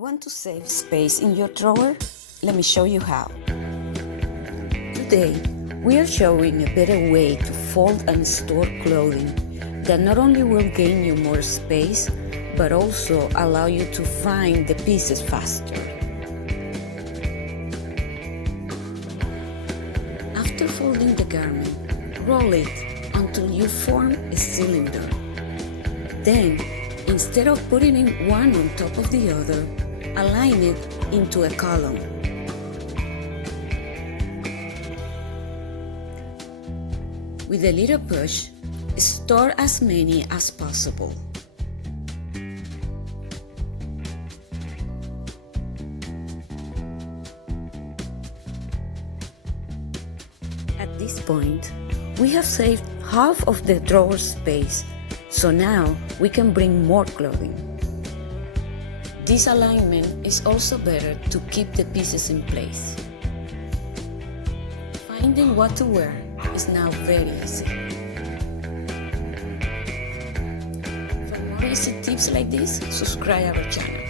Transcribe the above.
You want to save space in your drawer? Let me show you how. Today, we are showing a better way to fold and store clothing that not only will gain you more space, but also allow you to find the pieces faster. After folding the garment, roll it until you form a cylinder. Then, instead of putting it one on top of the other, align it into a column. With a little push, store as many as possible. At this point, we have saved half of the drawer space, so now we can bring more clothing. This alignment is also better to keep the pieces in place. Finding what to wear is now very easy. For more easy tips like this, subscribe our channel.